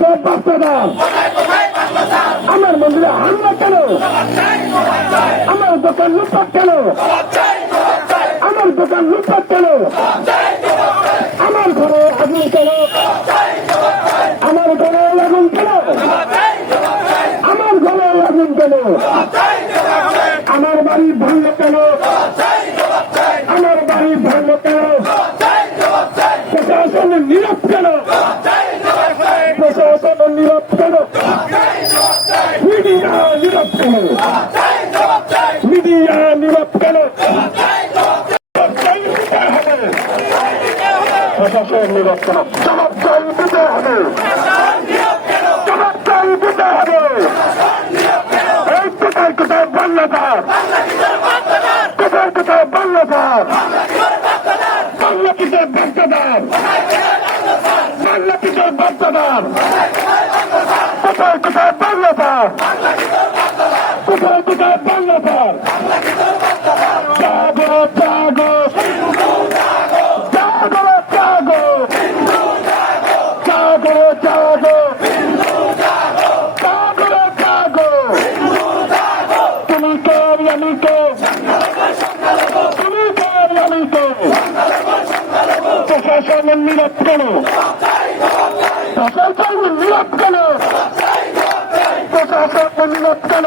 সব বার্তা দাও। আমার মন্দিরে হামলা কেন? আমার দোকান লুটপাট কেন? আমার দোকান লুটপাট কেন? আমার ঘরে আগুন কেন? আমার ঘরে আগুন কেন? আমার ঘরে আগুন কেন? আমার বাড়ি ভাঙলো কেন? আমার বাড়ি ভাঙলো কেন? প্রশাসনের নীরব কেন? প্রশাসনের নীরব কেন? মিডিয়া নীরব কেন? মিডিয়া নীরব কেন? প্রশাসন নীরব কেন? জবাবদারি দিতে হবে। জবাবদারি দিতে হবে। এই কোথায় কোথায় বাংলাদেশ, কোথায় কোথায় বাংলাদেশ, বাংলাদেশের বার্তাদার, বাংলাদেশের বার্তাদার, কোথায় কোথায় বাংলাদেশ, কোথায় কোথায় বাংলাদেশ। জাগো জাগো জাগো জাগো জাগো জাগো জাগো জাগো। তুমি কে আমি কে, তুমি কে আমি কে। প্রশাসনের নীরব কেন? প্রশাসনের নীরব কেন? প্রশাসনের নীরব কেন?